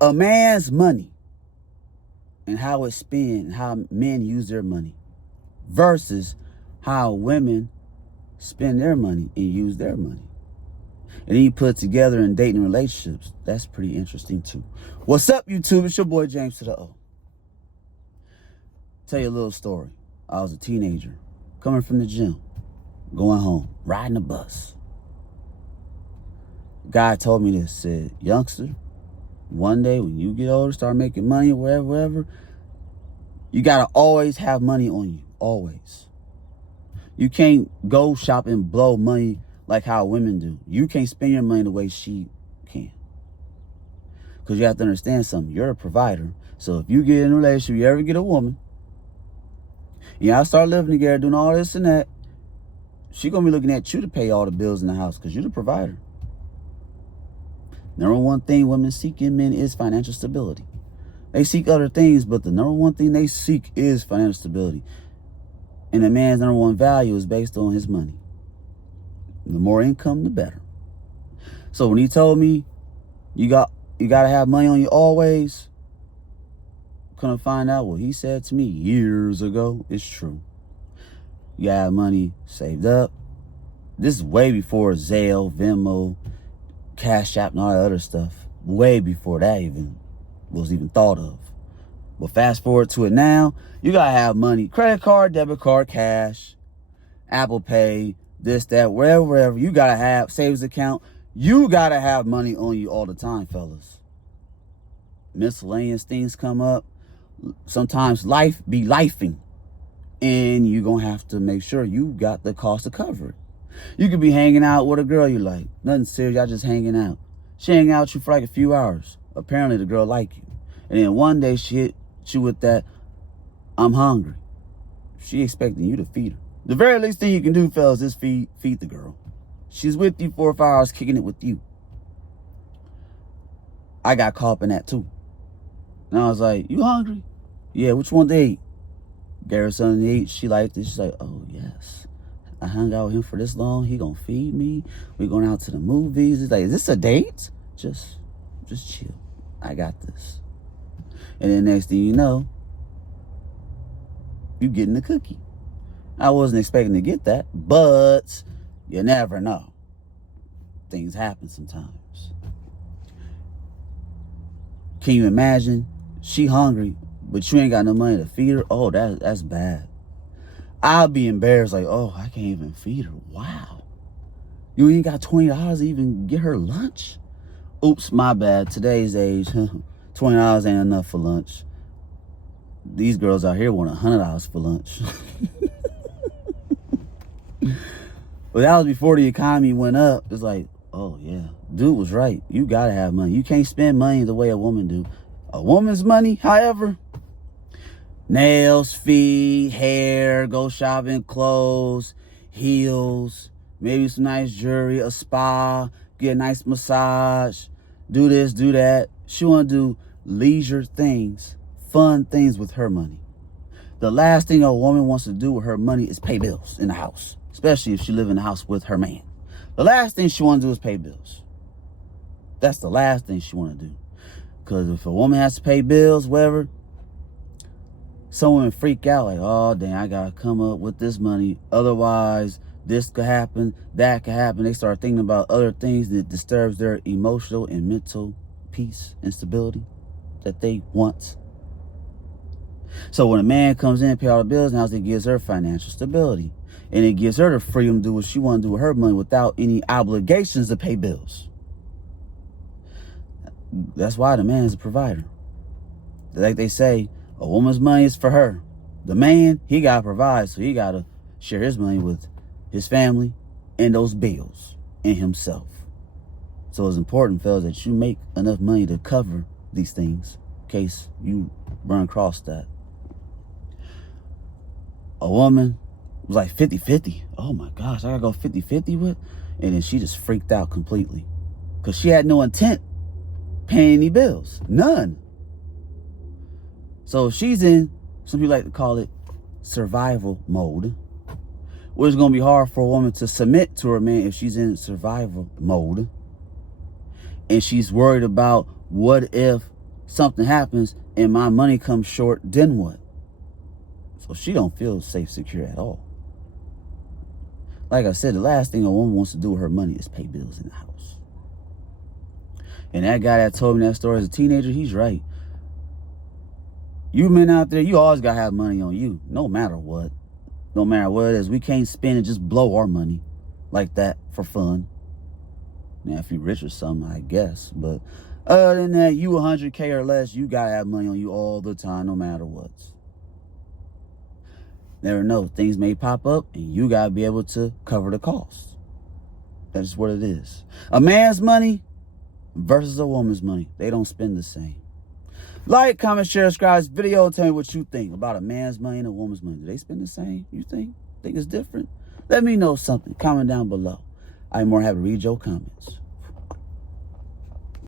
A man's money and how it's spent, how men use their money versus how women spend their money and use their money. And then you put it together in dating relationships. That's pretty interesting too. What's up, YouTube? It's your boy James to the O. Tell you a little story. I was a teenager, coming from the gym, going home, riding a bus. Guy told me this, said, youngster, one day when you get older, start making money, wherever, you gotta always have money on you, always. You can't go shop and blow money like how women do. You can't spend your money the way she can. Because you have to understand something. You're a provider. So if you get in a relationship, you ever get a woman, y'all start living together, doing all this and that, she gonna be looking at you to pay all the bills in the house because you're the provider. Number one thing women seek in men is financial stability. They seek other things, but the number one thing they seek is financial stability. And a man's number one value is based on his money. The more income, the better. So when he told me you gotta have money on you always, couldn't find out what he said to me years ago. It's true. You have money saved up. This is way before Zelle, Venmo, Cash App, and all that other stuff. Way before that was even thought of. But fast forward to it now, you gotta have money. Credit card, debit card, cash, Apple Pay, this, that, wherever. You gotta have savings account. You gotta have money on you all the time, fellas. Miscellaneous things come up. Sometimes life be lifing. And you're gonna have to make sure you got the cost to cover it. You could be hanging out with a girl you like. Nothing serious, y'all just hanging out. She hang out with you for like a few hours. Apparently the girl like you. And then one day she hit you with that, I'm hungry. She expecting you to feed her. The very least thing you can do, fellas, is feed the girl. She's with you 4 or 5 hours, kicking it with you. I got caught up in that too. And I was like, you hungry? Yeah, which one to eat? Gave her something to eat. She liked it. She's like, oh, yes. I hung out with him for this long. He gonna feed me. We're going out to the movies. It's like, is this a date? Just chill. I got this. And then next thing you know, you getting the cookie. I wasn't expecting to get that, but you never know. Things happen sometimes. Can you imagine? She hungry, but you ain't got no money to feed her. Oh, that's bad. I'll be embarrassed, like, oh, I can't even feed her. Wow. You ain't got $20 to even get her lunch? Oops, my bad. Today's age, $20 ain't enough for lunch. These girls out here want $100 for lunch. But that was before the economy went up. It's like, oh, yeah. Dude was right. You got to have money. You can't spend money the way a woman do. A woman's money, however, nails, feet, hair, go shopping, clothes, heels, maybe some nice jewelry, a spa, get a nice massage, do this, do that. She want to do leisure things, fun things with her money. The last thing a woman wants to do with her money is pay bills in the house, especially if she live in the house with her man. The last thing she want to do is pay bills. That's the last thing she want to do. Because if a woman has to pay bills, whatever, some women freak out like, oh, dang, I got to come up with this money. Otherwise, this could happen, that could happen. They start thinking about other things that disturbs their emotional and mental peace and stability that they want. So when a man comes in and pay all the bills, now it gives her financial stability. And it gives her the freedom to do what she want to do with her money without any obligations to pay bills. That's why the man is a provider. Like they say, a woman's money is for her. The man, he got to provide, so he got to share his money with his family and those bills and himself. So it's important, fellas, that you make enough money to cover these things in case you run across that. A woman was like 50-50. Oh my gosh, I got to go 50-50 with? And then she just freaked out completely because she had no intent paying any bills. None. So if she's in, some people like to call it survival mode, where it's going to be hard for a woman to submit to her man if she's in survival mode. And she's worried about what if something happens and my money comes short, then what? So she don't feel safe, secure at all. Like I said, the last thing a woman wants to do with her money is pay bills in the house. And that guy that told me that story as a teenager, he's right. You men out there, you always got to have money on you, no matter what. No matter what it is. We can't spend and just blow our money like that for fun. Now, if you're rich or something, I guess. But other than that, you 100K or less, you got to have money on you all the time, no matter what. Never know. Things may pop up and you got to be able to cover the cost. That's what it is. A man's money versus a woman's money. They don't spend the same. Like, comment, share, subscribe this video. Tell me what you think about a man's money and a woman's money. Do they spend the same? You think? Think it's different? Let me know something. Comment down below. I'm more happy to read your comments.